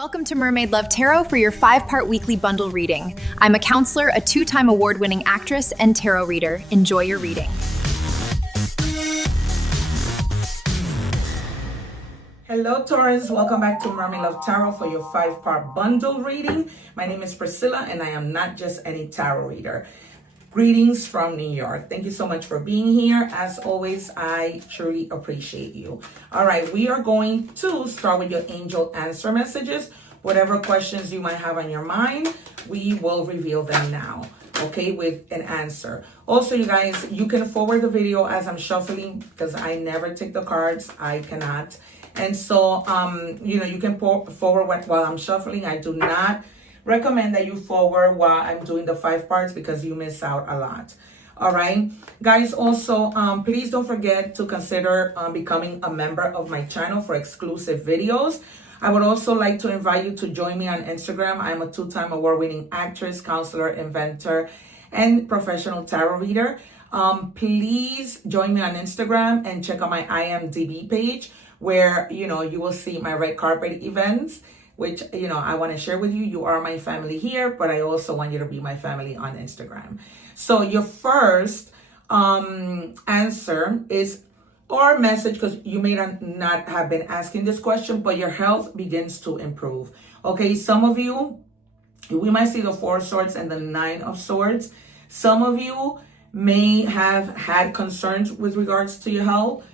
Welcome to Mermaid Love Tarot for your 5-part weekly bundle reading. I'm a counselor, a 2-time award-winning actress, and tarot reader. Enjoy your reading. Hello Taurus, welcome back to Mermaid Love Tarot for your 5-part bundle reading. My name is Priscilla and I am not just any tarot reader. Greetings from New York. Thank you so much for being here. As always, I truly appreciate you. All right, we are going to start with your angel answer messages. Whatever questions you might have on your mind, we will reveal them now, okay, with an answer. Also, you guys, you can forward the video as I'm shuffling because I never take the cards. I cannot. And so, you can forward while I'm shuffling. I do not recommend that you forward while I'm doing the 5 parts because you miss out a lot. All right, guys. Also, please don't forget to consider becoming a member of my channel for exclusive videos. I would also like to invite you to join me on Instagram. I'm a 2-time award-winning actress, counselor, inventor, and professional tarot reader. Please join me on Instagram and check out my IMDB page where, you will see my red carpet events, which, I want to share with you. You are my family here, but I also want you to be my family on Instagram. So your first answer is, or message, because you may not have been asking this question, but your health begins to improve. Okay, some of you, we might see the 4 of Swords and the 9 of Swords. Some of you may have had concerns with regards to your health.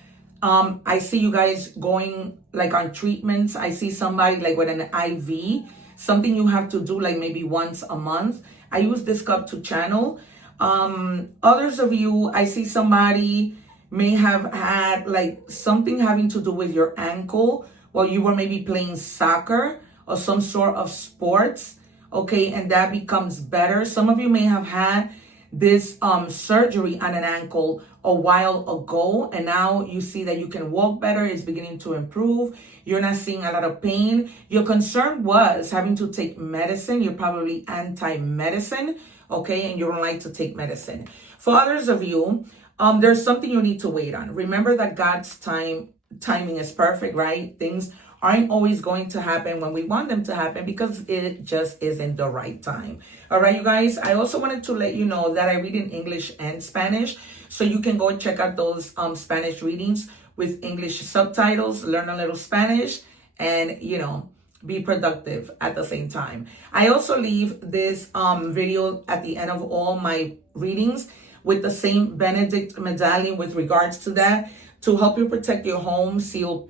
I see you guys going like on treatments. I see somebody like with an IV, something you have to do like maybe once a month. I use this cup to channel. Others of you, I see somebody may have had like something having to do with your ankle while you were maybe playing soccer or some sort of sports. Okay, and that becomes better. Some of you may have had this surgery on an ankle a while ago, and now you see that you can walk better. It's beginning to improve. You're not seeing a lot of pain. Your concern was having to take medicine. You're probably anti-medicine, okay, and you don't like to take medicine. For others of you, there's something you need to wait on. Remember that God's timing is perfect, right? Things aren't always going to happen when we want them to happen because it just isn't the right time. All right, you guys, I also wanted to let you know that I read in English and Spanish, so you can go check out those Spanish readings with English subtitles, learn a little Spanish, and, be productive at the same time. I also leave this video at the end of all my readings with the Saint Benedict medallion with regards to that, to help you protect your home, seal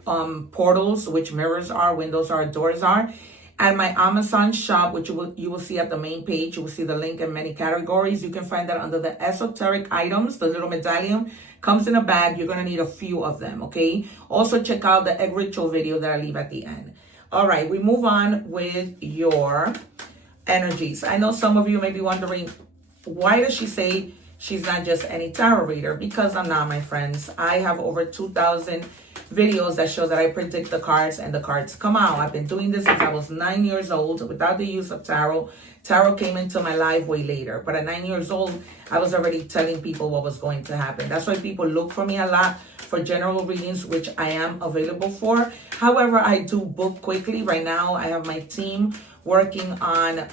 portals, which mirrors are, windows are, doors are. And my Amazon shop, which you will see at the main page. You will see the link in many categories. You can find that under the esoteric items. The little medallion comes in a bag. You're going to need a few of them, okay? Also, check out the egg ritual video that I leave at the end. All right, we move on with your energies. I know some of you may be wondering, why does she say she's not just any tarot reader? Because I'm not, my friends. I have over 2,000 videos that show that I predict the cards and the cards come out. I've been doing this since I was 9 years old without the use of tarot. Tarot came into my life way later. But at 9 years old, I was already telling people what was going to happen. That's why people look for me a lot for general readings, which I am available for. However, I do book quickly. Right now, I have my team working on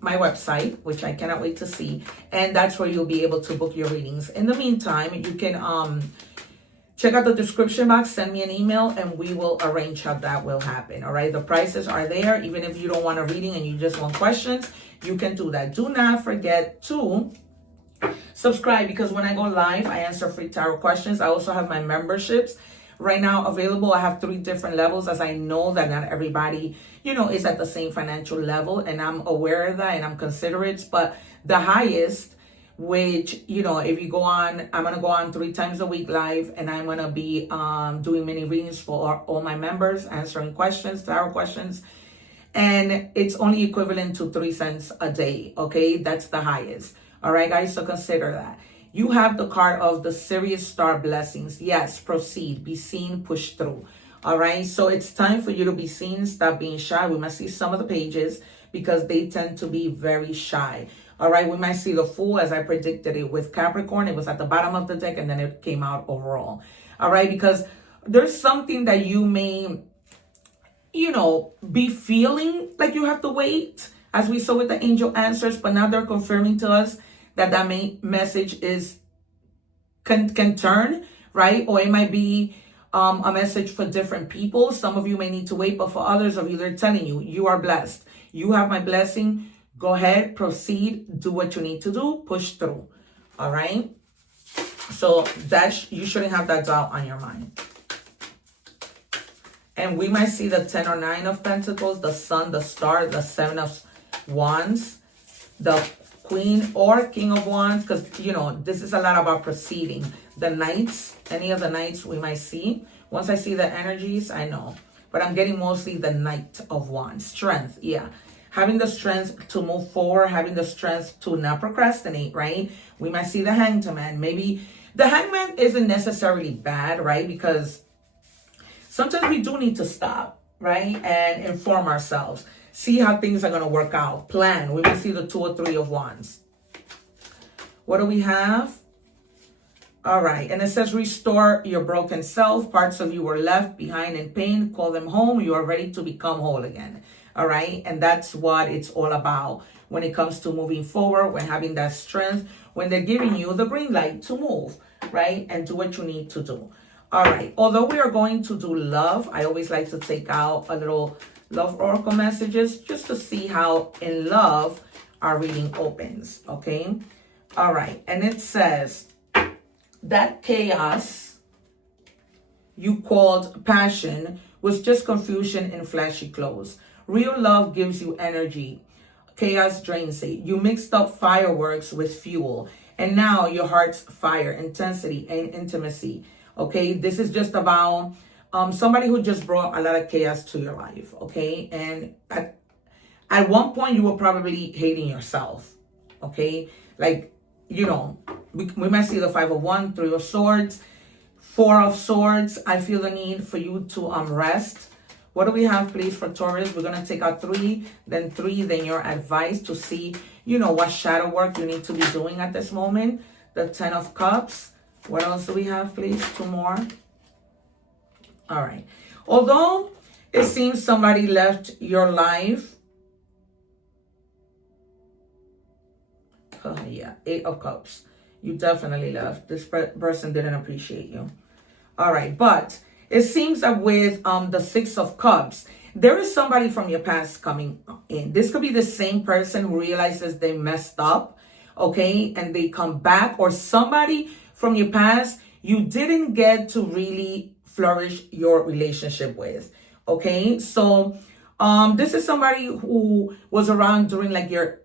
my website, which I cannot wait to see. And that's where you'll be able to book your readings. In the meantime, you can check out the description box, send me an email, and we will arrange how that will happen. All right, the prices are there. Even if you don't want a reading and you just want questions, you can do that. Do not forget to subscribe, because when I go live, I answer free tarot questions. I also have my memberships right now available. I have 3 different levels, as I know that not everybody, is at the same financial level, and I'm aware of that and I'm considerate. But the highest, which, if you go on, I'm going to go on 3 times a week live, and I'm going to be doing mini readings for all my members, answering questions, tarot questions. And it's only equivalent to 3 cents a day. Okay, that's the highest. All right, guys, so consider that. You have the card of the Sirius Star Blessings. Yes, proceed, be seen, push through. All right, so it's time for you to be seen. Stop being shy. We must see some of the pages because they tend to be very shy. All right, we might see the Fool, as I predicted it with Capricorn. It was at the bottom of the deck and then it came out overall. All right, because there's something that you may be feeling like you have to wait, as we saw with the angel answers, but now they're confirming to us that message is can turn, right? Or it might be a message for different people. Some of you may need to wait, but for others of you, they're telling you, you are blessed. You have my blessing. Go ahead, proceed, do what you need to do, push through. All right? So that you shouldn't have that doubt on your mind. And we might see the 10 or 9 of Pentacles, the Sun, the Star, the 7 of Wands, the Queen or King of Wands, because, this is a lot about proceeding. The Knights, any of the Knights we might see. Once I see the energies, I know. But I'm getting mostly the Knight of Wands. Strength, yeah. Having the strength to move forward, having the strength to not procrastinate, right? We might see the Hanged Man. Maybe the Hangman isn't necessarily bad, right? Because sometimes we do need to stop, right? And inform ourselves. See how things are going to work out. Plan. We might see the 2 or 3 of Wands. What do we have? All right. And it says, restore your broken self. Parts of you were left behind in pain. Call them home. You are ready to become whole again. All right. And that's what it's all about when it comes to moving forward, when having that strength, when they're giving you the green light to move, right? And do what you need to do. All right. Although we are going to do love, I always like to take out a little love oracle messages just to see how in love our reading opens. Okay. All right. And it says that chaos you called passion was just confusion in flashy clothes. Real love gives you energy. Chaos drains it. You mixed up fireworks with fuel. And now your heart's fire, intensity, and intimacy. Okay. This is just about somebody who just brought a lot of chaos to your life, okay? And at one point, you were probably hating yourself, okay? Like, we might see the 5 of Wands, 3 of Swords, 4 of Swords. I feel the need for you to rest. What do we have, please, for Taurus? We're going to take out 3, then 3, then your advice to see, what shadow work you need to be doing at this moment. The 10 of Cups. What else do we have, please? 2 more. All right. Although it seems somebody left your life. Yeah, 8 of Cups. You definitely left. This person didn't appreciate you. All right. But it seems that with the 6 of Cups, there is somebody from your past coming in. This could be the same person who realizes they messed up, okay, and they come back, or somebody from your past you didn't get to really flourish your relationship with. Okay, so this is somebody who was around during like your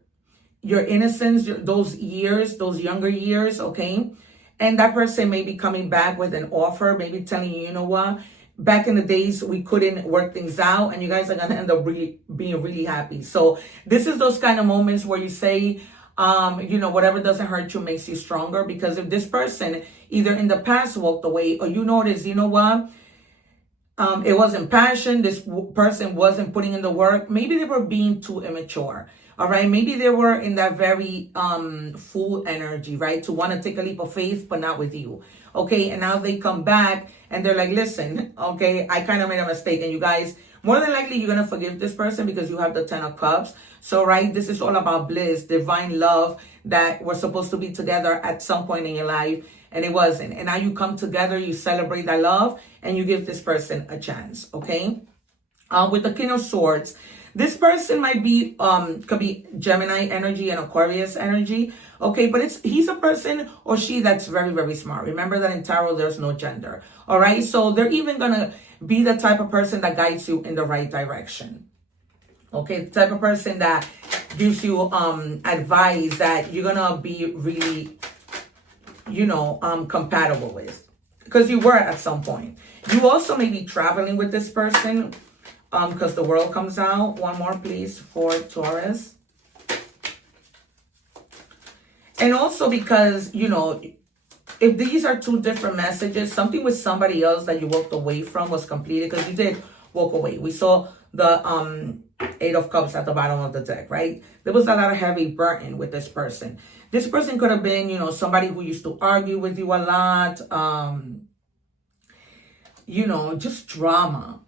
innocence, those years, those younger years. Okay, and that person may be coming back with an offer, maybe telling you, you know what, back in the days we couldn't work things out, and you guys are gonna end up being really happy. So this is those kind of moments where you say, whatever doesn't hurt you makes you stronger. Because if this person either in the past walked away, or you notice, you know what, it wasn't passion, this person wasn't putting in the work, maybe they were being too immature. All right, maybe they were in that very full energy, right, to want to take a leap of faith, but not with you. Okay, and now they come back and they're like, listen, okay, I kind of made a mistake. And you guys, more than likely, you're going to forgive this person because you have the 10 of Cups. So, right, this is all about bliss, divine love, that we're supposed to be together at some point in your life, and it wasn't. And now you come together, you celebrate that love, and you give this person a chance, okay? With the King of Swords, this person might be, could be Gemini energy and Aquarius energy, okay? But he's a person or she that's very, very smart. Remember that in tarot, there's no gender, all right? So they're even going to be the type of person that guides you in the right direction. Okay, the type of person that gives you advice that you're gonna be really, compatible with, because you were at some point. You also may be traveling with this person, because the World comes out. One more, please, for Taurus. And also because, if these are 2 different messages, something with somebody else that you walked away from was completed, because you did walk away. We saw the 8 of Cups at the bottom of the deck, right? There was a lot of heavy burden with this person. This person could have been, somebody who used to argue with you a lot, just drama.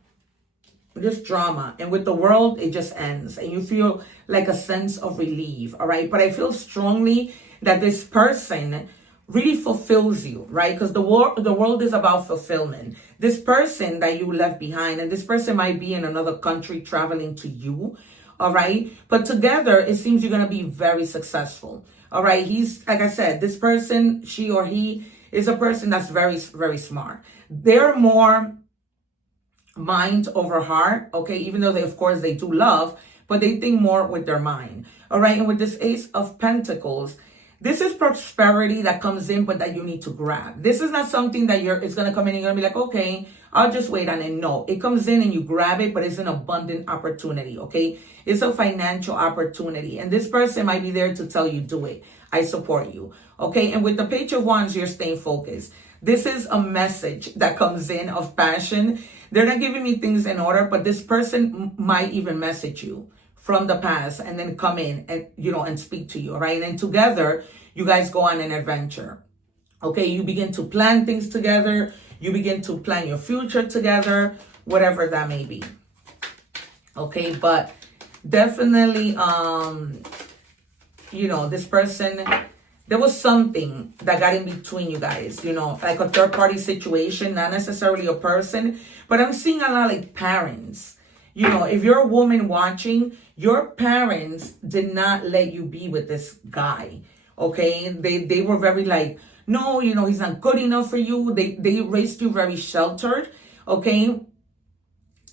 this drama, and with the world it just ends and you feel like a sense of relief. All right, but I feel strongly that this person really fulfills you, right? Because the world is about fulfillment. This person that you left behind, and this person might be in another country traveling to you, all right, but together it seems you're going to be very successful. All right, he's, like I said, this person, she or he, is a person that's very, very smart. They're more mind over heart, okay, even though they, of course, they do love, but they think more with their mind. All right, and with this Ace of Pentacles, this is prosperity that comes in, but that you need to grab. This is not something that it's going to come in and you're going to be like, okay, I'll just wait on it. No, it comes in and you grab it, but it's an abundant opportunity, okay? It's a financial opportunity. And this person might be there to tell you, do it. I support you, okay? And with the Page of Wands, you're staying focused. This is a message that comes in of passion. They're not giving me things in order, but this person might even message you from the past and then come in and, and speak to you, right? And together, you guys go on an adventure, okay? You begin to plan things together. You begin to plan your future together, whatever that may be, okay? But definitely, this person, there was something that got in between you guys, like a third-party situation, not necessarily a person, but I'm seeing a lot like parents. If you're a woman watching, your parents did not let you be with this guy, okay? They were very like, no, he's not good enough for you. They raised you very sheltered, okay?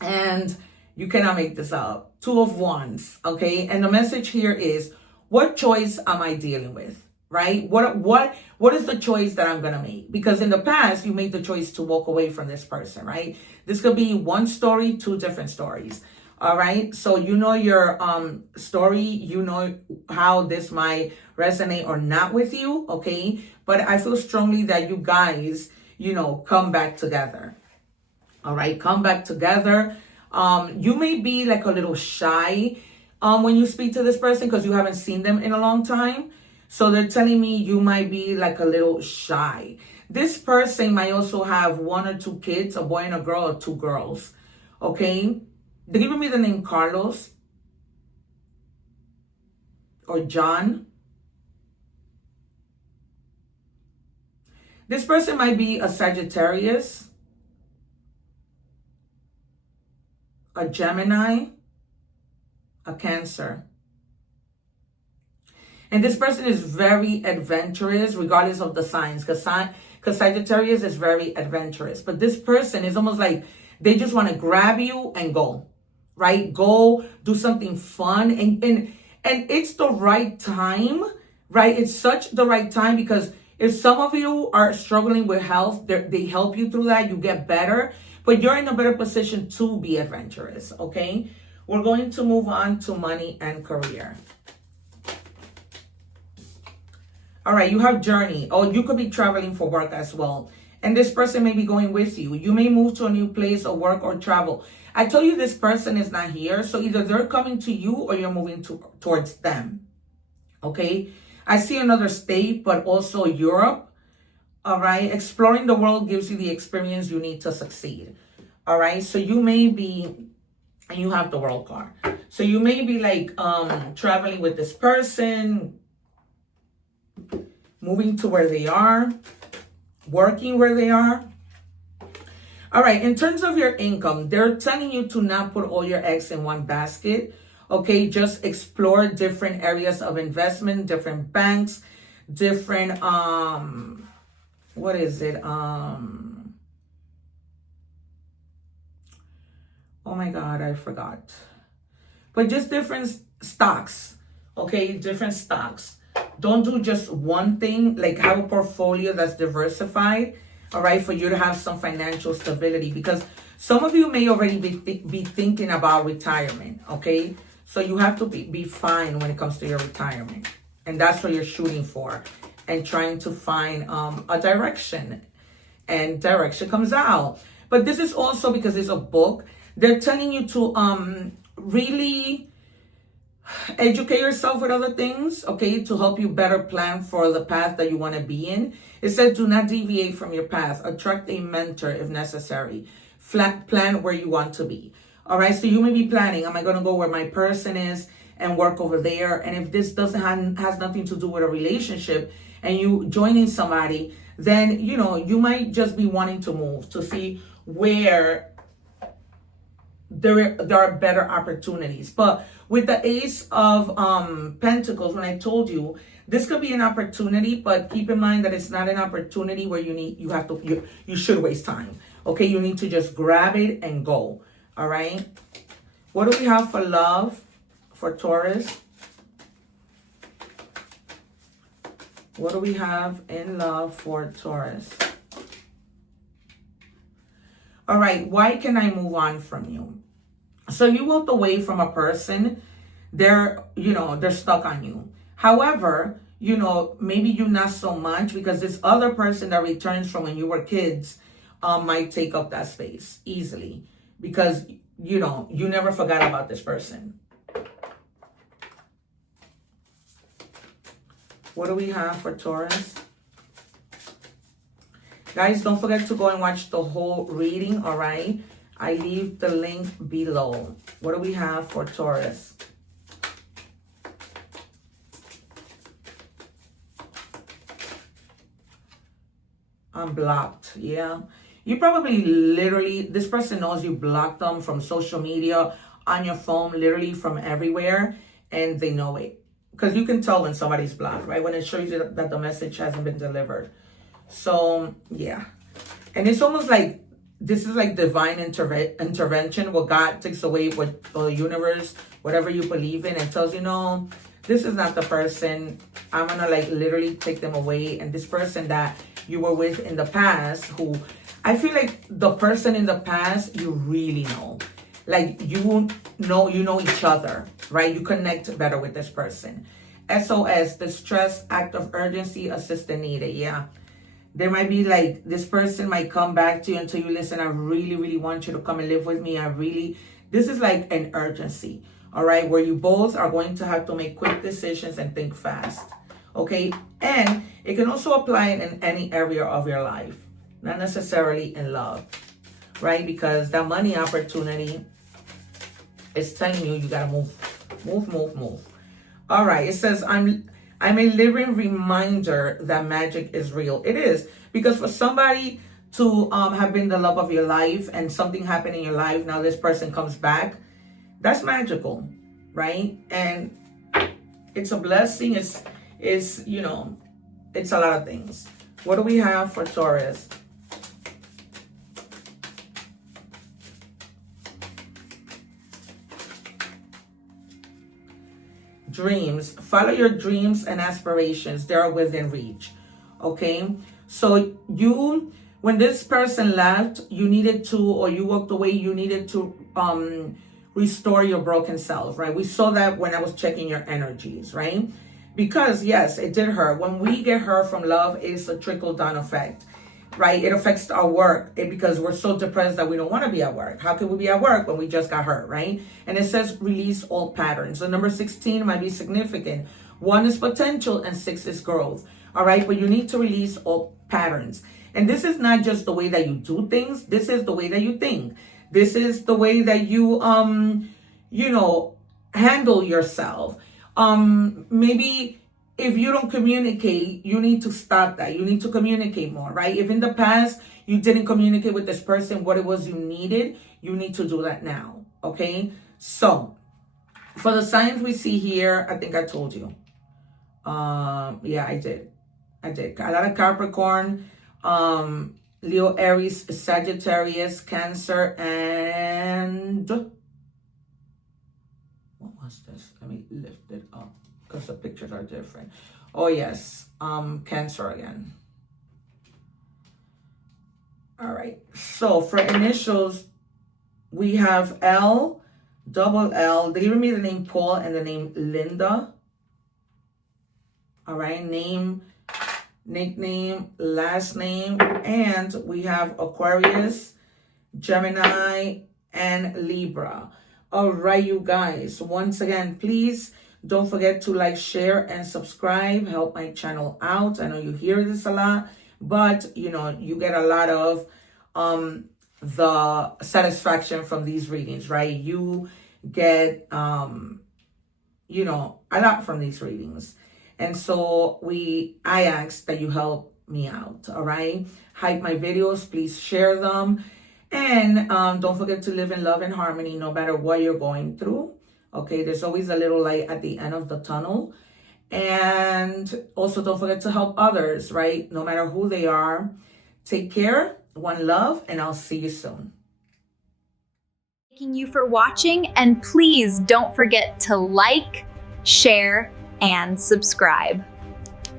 And you cannot make this up. 2 of Wands, okay? And the message here is, what choice am I dealing with? Right? What is the choice that I'm going to make? Because in the past, you made the choice to walk away from this person, right? This could be one story, 2 different stories. All right. So your story, how this might resonate or not with you. Okay. But I feel strongly that you guys, come back together. All right. Come back together. You may be like a little shy when you speak to this person because you haven't seen them in a long time. So they're telling me you might be like a little shy. This person might also have 1 or 2 kids, a boy and a girl, or 2 girls. Okay. They're giving me the name Carlos or John. This person might be a Sagittarius, a Gemini, a Cancer. And this person is very adventurous, regardless of the signs, because Sagittarius is very adventurous. But this person is almost like they just want to grab you and go, right? Go do something fun. And it's the right time, right? It's such the right time because if some of you are struggling with health, they help you through that. You get better, but you're in a better position to be adventurous, okay? We're going to move on to money and career. All right, you have journey. Oh, you could be traveling for work as well. And this person may be going with you. You may move to a new place or work or travel. I told you this person is not here. So either they're coming to you or you're moving towards them. Okay. I see another state, but also Europe. All right. Exploring the world gives you the experience you need to succeed. All right. So you may be, and you have the world card. So you may be like traveling with this person, moving to where they are, working where they are. All right, in terms of your income, they're telling you to not put all your eggs in one basket. Okay, just explore different areas of investment, different banks, different, what is it? Oh my God, I forgot. But just different stocks, okay, different stocks. Don't do just one thing, like have a portfolio that's diversified, all right, for you to have some financial stability, because some of you may already be thinking about retirement, okay? So you have to be fine when it comes to your retirement. And that's what you're shooting for and trying to find a direction. And direction comes out. But this is also because it's a book. They're telling you to really educate yourself with other things, okay, to help you better plan for the path that you want to be in. It said, do not deviate from your path. Attract a mentor if necessary. Plan where you want to be. All right, so you may be planning, am I going to go where my person is and work over there? And if this doesn't has nothing to do with a relationship and you joining somebody, then, you know, you might just be wanting to move to see where there are better opportunities. But with the Ace of Pentacles, when I told you, this could be an opportunity, but keep in mind that it's not an opportunity where you should waste time. Okay, you need to just grab it and go. All right. What do we have for love for Taurus? What do we have in love for Taurus? All right, why can I move on from you? So you walked away from a person, they're stuck on you. However, maybe you not so much, because this other person that returns from when you were kids might take up that space easily, because, you never forgot about this person. What do we have for Taurus? Guys, don't forget to go and watch the whole reading, all right? I leave the link below. What do we have for Taurus? I'm blocked, yeah. You probably literally, this person knows you blocked them from social media, on your phone, literally from everywhere, and they know it. Because you can tell when somebody's blocked, right? When it shows you that the message hasn't been delivered. So, yeah. And it's almost like, this is like divine intervention, where God takes away what the universe, whatever you believe in, and tells you, no, this is not the person. I'm going to like literally take them away. And this person that you were with in the past, who I feel like the person in the past, you really know. Like you know each other, right? You connect better with this person. SOS, distress, act of urgency, assistance needed. Yeah. There might be like, this person might come back to you and tell you, listen, I really, really want you to come and live with me. This is like an urgency, all right? Where you both are going to have to make quick decisions and think fast, okay? And it can also apply in any area of your life, not necessarily in love, right? Because that money opportunity is telling you, you gotta move. All right, it says, I'm a living reminder that magic is real. It is, because for somebody to have been the love of your life and something happened in your life, now this person comes back, that's magical, right? And it's a blessing. It's it's a lot of things. What do we have for Taurus? Dreams. Follow your dreams and aspirations. They are within reach. Okay? So when this person left, you needed to, or you walked away, you needed to restore your broken self, right? We saw that when I was checking your energies, right? Because yes, it did hurt. When we get hurt from love, it's a trickle-down effect, right? It affects our work because we're so depressed that we don't want to be at work. How can we be at work when we just got hurt, right? And it says release all patterns. So number 16 might be significant. 1 is potential and 6 is growth, all right? But you need to release all patterns. And this is not just the way that you do things. This is the way that you think. This is the way that you, handle yourself. Maybe if you don't communicate, you need to stop that. You need to communicate more, right? If in the past you didn't communicate with this person what it was you needed, you need to do that now, okay? So for the signs we see here, I think I told you. Yeah, I did. A lot of Capricorn, Leo, Aries, Sagittarius, Cancer, and what was this? Let me lift it up because the pictures are different. Oh yes, Cancer again. All right, so for initials, we have L, double L. They gave me the name Paul and the name Linda. All right, name, nickname, last name, and we have Aquarius, Gemini, and Libra. All right, you guys, once again, please don't forget to like, share, and subscribe. Help my channel out. I know you hear this a lot, but you get a lot of the satisfaction from these readings, right? You get, you know, a lot from these readings. And so I ask that you help me out, all right? Hype my videos, please share them. And don't forget to live in love and harmony no matter what you're going through, okay? There's always a little light at the end of the tunnel. And also don't forget to help others, right? No matter who they are. Take care, one love, and I'll see you soon. Thanking you for watching, and please don't forget to like, share, and subscribe.